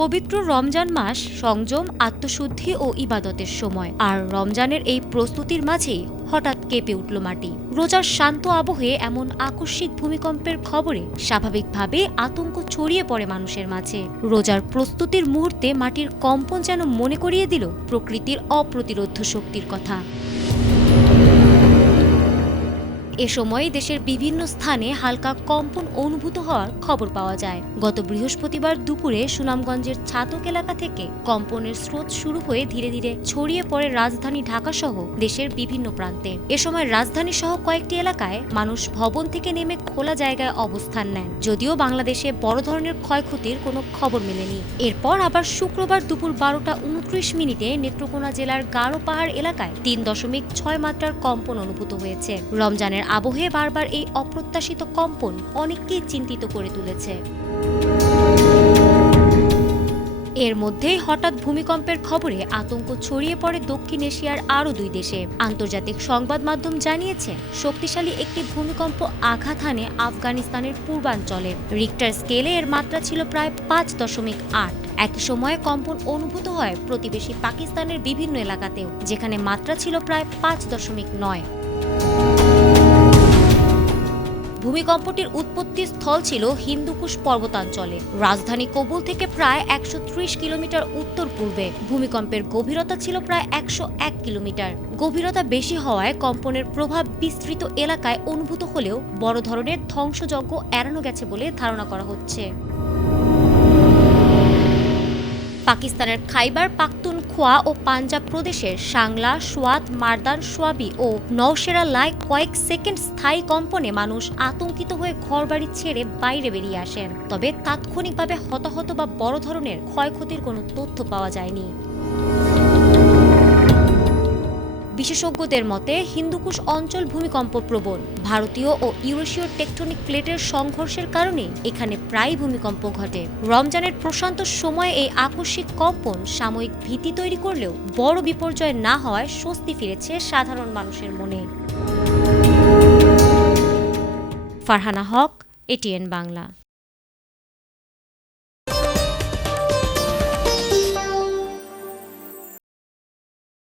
পবিত্র রমজান মাস সংযম, আত্মশুদ্ধি ও ইবাদতের সময়। আর রমজানের এই প্রস্তুতির মাঝেই হঠাৎ কেঁপে উঠল মাটি। রোজার শান্ত আবহে এমন আকস্মিক ভূমিকম্পের খবরে স্বাভাবিকভাবে আতঙ্ক ছড়িয়ে পড়ে মানুষের মাঝে। রোজার প্রস্তুতির মুহূর্তে মাটির কম্পন যেন মনে করিয়ে দিল প্রকৃতির অপ্রতিরোধ্য শক্তির কথা। এ সময় দেশের বিভিন্ন স্থানে হালকা কম্পন অনুভূত হওয়ার খবর পাওয়া যায়। গত বৃহস্পতিবার দুপুরে সুনামগঞ্জের ছাতক এলাকা থেকে কম্পনের স্রোত শুরু হয়ে ধীরে ধীরে ছড়িয়ে পড়ে রাজধানী ঢাকা সহ দেশের বিভিন্ন প্রান্তে। এ সময় রাজধানী সহ কয়েকটি এলাকায় মানুষ ভবন থেকে নেমে খোলা জায়গায় অবস্থান নেন, যদিও বাংলাদেশে বড় ধরনের ক্ষয়ক্ষতির কোনো খবর মেলেনি। এরপর আবার শুক্রবার দুপুর 12:29 নেত্রকোনা জেলার গারো পাহাড় এলাকায় 3.6 মাত্রার কম্পন অনুভূত হয়েছে। রমজানের আবহে বারবার এই অপ্রত্যাশিত কম্পন অনেককেই চিন্তিত করে তুলেছে। এর মধ্যেই হঠাৎ ভূমিকম্পের খবরে আতঙ্ক ছড়িয়ে পড়ে দক্ষিণ এশিয়ার আরও 2 দেশে। আন্তর্জাতিক সংবাদ মাধ্যম জানিয়েছে, শক্তিশালী একটি ভূমিকম্প আঘাত হানে আফগানিস্তানের পূর্বাঞ্চলে। রিক্টার স্কেলে এর মাত্রা ছিল প্রায় 5.8। একই সময়ে কম্পন অনুভূত হয় প্রতিবেশী পাকিস্তানের বিভিন্ন এলাকাতেও, যেখানে মাত্রা ছিল প্রায় 5.9। ভূমিকম্পটির উৎপত্তি স্থল ছিল হিন্দুকুশ পর্বতাঞ্চলে, রাজধানী কাবুল থেকে প্রায় 130 কিলোমিটার উত্তর পূর্বে। ভূমিকম্পের গভীরতা ছিল প্রায় 101 কিলোমিটার। গভীরতা বেশি হওয়ায় কম্পনের প্রভাব বিস্তৃত এলাকায় অনুভূত হলেও বড় ধরনের ধ্বংসযজ্ঞ এড়ানো গেছে বলে ধারণা করা হচ্ছে। পাকিস্তানের খাইবার পাখতুনখোয়া ও পাঞ্জাব প্রদেশের সাংলা, সোয়াত, মারদান, সোয়াবি ও নওশেরালায় কয়েক সেকেন্ড স্থায়ী কম্পনে মানুষ আতঙ্কিত হয়ে ঘরবাড়ি ছেড়ে বাইরে বেরিয়ে আসেন। তবে তাৎক্ষণিকভাবে হতাহত বা বড় ধরনের ক্ষয়ক্ষতির কোনো তথ্য পাওয়া যায়নি। বিশেষজ্ঞদের মতে, হিন্দুকুশ অঞ্চল ভূমিকম্প প্রবণ। ভারতীয় ও ইউরেশীয় টেকটনিক প্লেটের সংঘর্ষের কারণে এখানে প্রায় ভূমিকম্প ঘটে। রমজানের প্রশান্ত সময়ে এই আকস্মিক কম্পন সাময়িক ভীতি তৈরি করলেও বড় বিপর্যয় না হওয়ায় স্বস্তি ফিরেছে সাধারণ মানুষের মনে। ফারহানা হক, এটিএন বাংলা।